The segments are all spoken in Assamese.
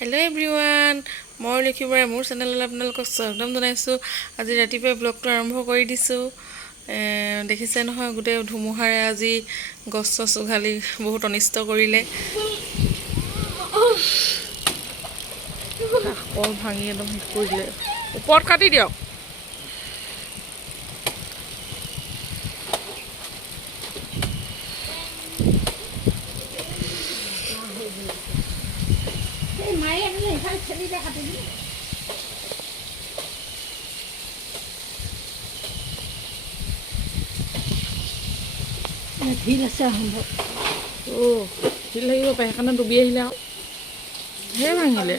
হেল্ল' এভৰিৱান, মই লক্ষীবাৰে মোৰ চেনেললৈ আপোনালোকক স্বাগতম জনাইছোঁ। আজি ৰাতিপুৱাই ব্লগটো আৰম্ভ কৰি দিছোঁ। দেখিছে নহয়, গোটেই ধুমুহাৰে আজি গছ চছ উঘালি বহুত অনিষ্ট কৰিলে। কল ভাঙি একদম শেষ কৰি দিলে। ওপৰত কাটি দিয়ক। ঢিল আছে সম্ভৱ। ঢিল লাগিব পাৰে, সেইকাৰণে ডুবি আহিলে আৰু সেই ভাঙিলে।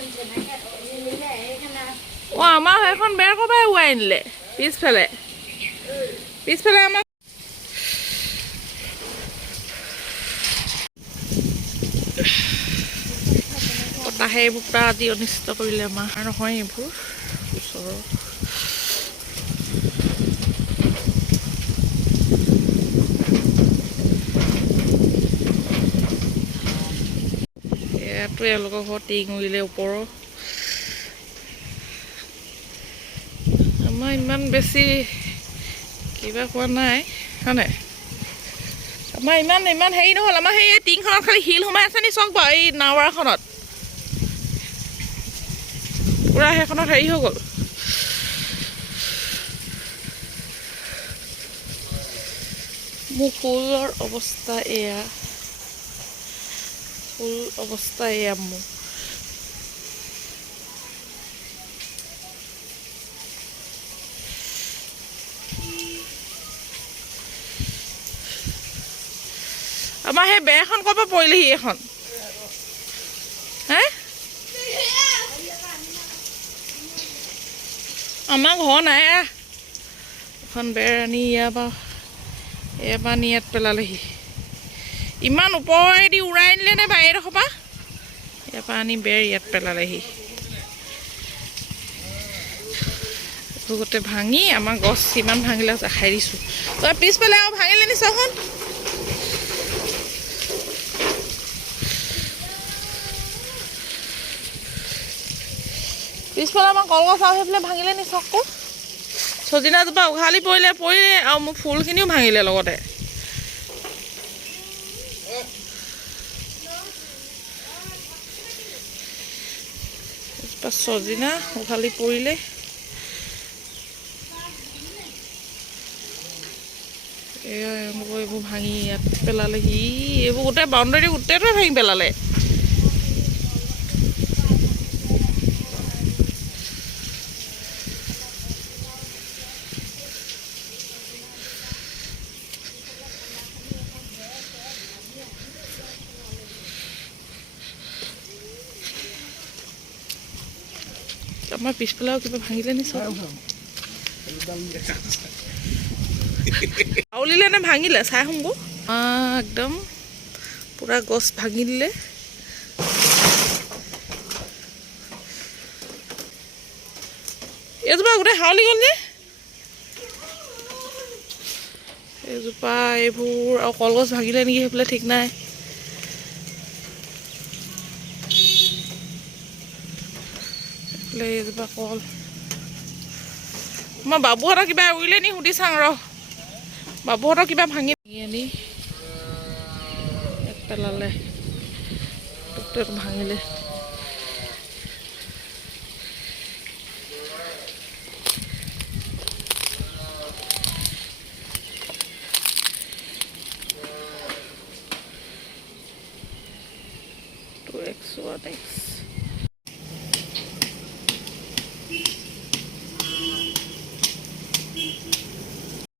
আমাৰ সেইখন বেৰ ক'ৰপৰাই উৰাই আনিলে। পিছফালে আমাৰ বতাহে এইবোৰ পৰা আদি অনিষ্ট কৰিলে। আমাৰ নহয় এইবোৰ ওচৰৰ। ইয়াতো এওঁলোকৰ ঘৰত টিং উৰিলে ওপৰৰ। আমাৰ ইমান বেছি কিবা কোৱা নাই হয়নে? আমাৰ ইমান হেৰি নহ'ল। আমাৰ সেই টিংখনত খালি শিল সোমাই আছে নি চাওক বাৰু। এই নাৱাৰখনত পূৰা সেইখনত হেৰি হৈ গ'ল। মোৰ ফুলৰ অৱস্থা এয়া, ফুল অৱস্থা এয়া মোৰ। আমাৰ সেই বেৰখন ক'ৰ পৰা পৰিলেহি এখন হে? আমাৰ ঘৰ নাই। এখন বেৰ আনি ইয়াৰ পৰা নি ইয়াত পেলালেহি। ইমান ওপৰেদি উৰাই আনিলে নে বাৰু এইডোখৰ পৰা? ইয়াৰ পৰা আনি বেৰ ইয়াত পেলালেহি। গোটেই ভাঙি আমাৰ গছ ইমান ভাঙিলে দেখাই দিছোঁ। তই পিছফালে আৰু ভাঙিলে নি চাচোন। পিছফালে আমাৰ কলগছ আৰু সেইফালে ভাঙিলে নি চাওক। চজিনাজোপা উঘালি পৰিলে আৰু মোৰ ফুলখিনিও ভাঙিলে লগতে। চজিনা উঘালি পৰিলে। এয়া এইবোৰ ভাঙি ইয়াত পেলালেহি। এইবোৰ গোটেই বাউণ্ডেৰী গোটেইটোৱে ভাঙি পেলালে। আমাৰ পিছফালেও কিবা ভাঙিলে নি চাওক। আউলিলে নে ভাঙিলে চাই আহোঁগৈ। একদম পূৰা গছ ভাঙি দিলে। এইজোপা গোটেই হাউলি গ'ল যে। এইজোপা এইবোৰ আৰু কলগছ ভাঙিলে নেকি সেইফালে ঠিক নাই। এইজোপা কল। মই বাবুহঁতৰ কিবা উৰিলে নি সুধি চাওঁ ৰ। বাবুহঁতৰ কিবা ভাঙি আনি ইয়াত পেলালে। ভাঙিলে। X1X